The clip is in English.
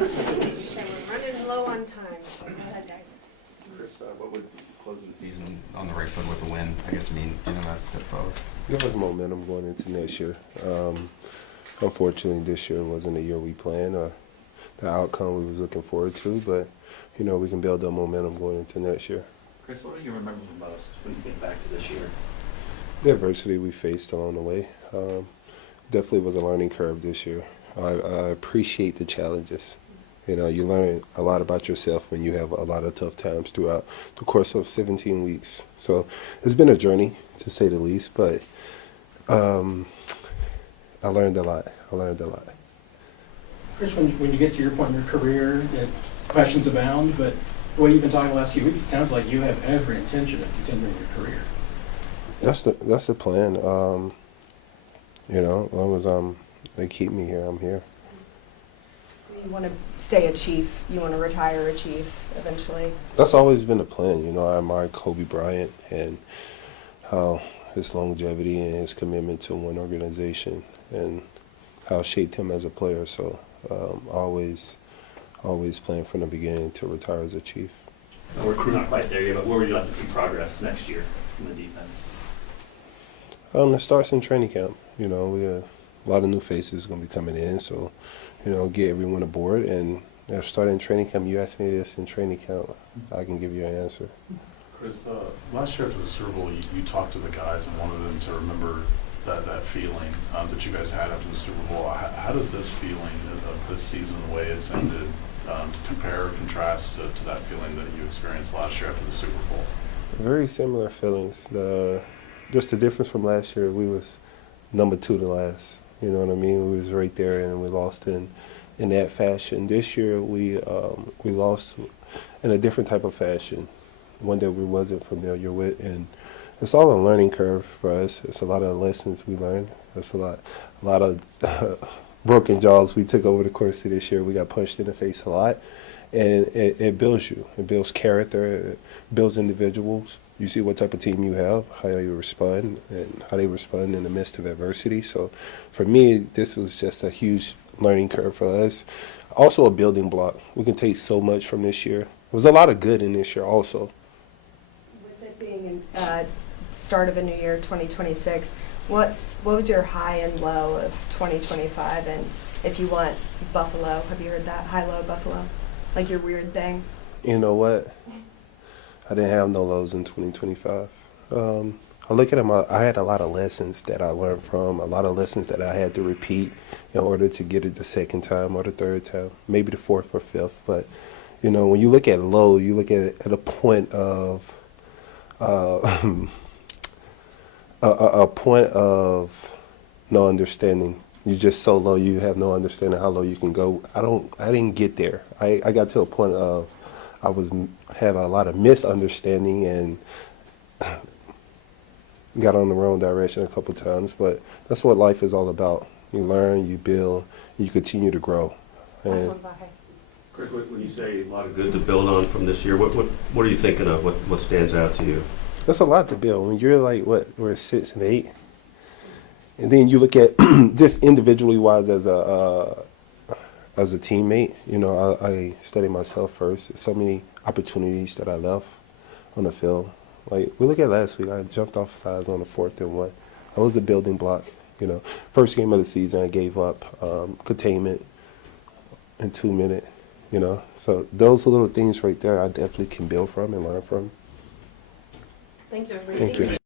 Okay, we're running low on time, so go ahead, guys. Chris, what would closing the season on the right foot with a win, I guess, mean, as a step forward? Give us momentum going into next year. Unfortunately, this year wasn't the year we planned or the outcome we was looking forward to, but, we can build up momentum going into next year. Chris, what do you remember the most when you think back to this year? The adversity we faced along the way definitely was a learning curve this year. I appreciate the challenges. You learn a lot about yourself when you have a lot of tough times throughout the course of 17 weeks. So it's been a journey, to say the least, but I learned a lot. Chris, when you get to your point in your career, questions abound, but the way you've been talking the last few weeks, it sounds like you have every intention of continuing your career. That's the plan. As long as they keep me here, I'm here. You want to stay a Chief, you want to retire a Chief eventually? That's always been the plan. I admire Kobe Bryant and how his longevity and his commitment to one organization and how it shaped him as a player. So always planned from the beginning to retire as a Chief. We're not quite there yet, but where would you like to see progress next year from the defense? It starts in training camp. We have a lot of new faces going to be coming in, so get everyone aboard. And starting training camp, you asked me this in training camp, I can give you an answer. Chris, last year after the Super Bowl, you talked to the guys and wanted them to remember that feeling that you guys had after the Super Bowl. How does this feeling of this season, the way it's ended, compare or contrast to that feeling that you experienced last year after the Super Bowl? Very similar feelings. Just the difference from last year, we was number 2 to last. You know what I mean? We was right there, and we lost in that fashion. This year, we lost in a different type of fashion, one that we wasn't familiar with, and it's all a learning curve for us. It's a lot of lessons we learned. It's a lot of broken jaws we took over the course of this year. We got punched in the face a lot, and it builds you. It builds character. It builds individuals. You see what type of team you have, how they respond, and how they respond in the midst of adversity. So for me, this was just a huge learning curve for us. Also a building block. We can take so much from this year. There was a lot of good in this year also. With it being start of a new year, 2026, what was your high and low of 2025? And if you want Buffalo, have you heard that? High-low Buffalo? Like your weird thing? You know what? I didn't have no lows in 2025. I look at them, I had a lot of lessons that I learned from, a lot of lessons that I had to repeat in order to get it the second time or the third time, maybe the fourth or fifth. But, when you look at low, you look at a point of a point of no understanding. You're just so low, you have no understanding how low you can go. I didn't get there. I got to a point of have a lot of misunderstanding and got on the wrong direction a couple times, but that's what life is all about. You learn, you build, you continue to grow. And Chris, when you say a lot of good to build on from this year, what are you thinking of? What stands out to you? that's a lot to build. When you're like, we're 6 and 8, and then you look at just individually wise as a teammate, I study myself first. So many opportunities that I left on the field. Like, we look at last week, I jumped off sides on the 4th and 1. I was the building block, First game of the season, I gave up containment in 2 minutes, So those little things right there, I definitely can build from and learn from. Thank you. Thank you.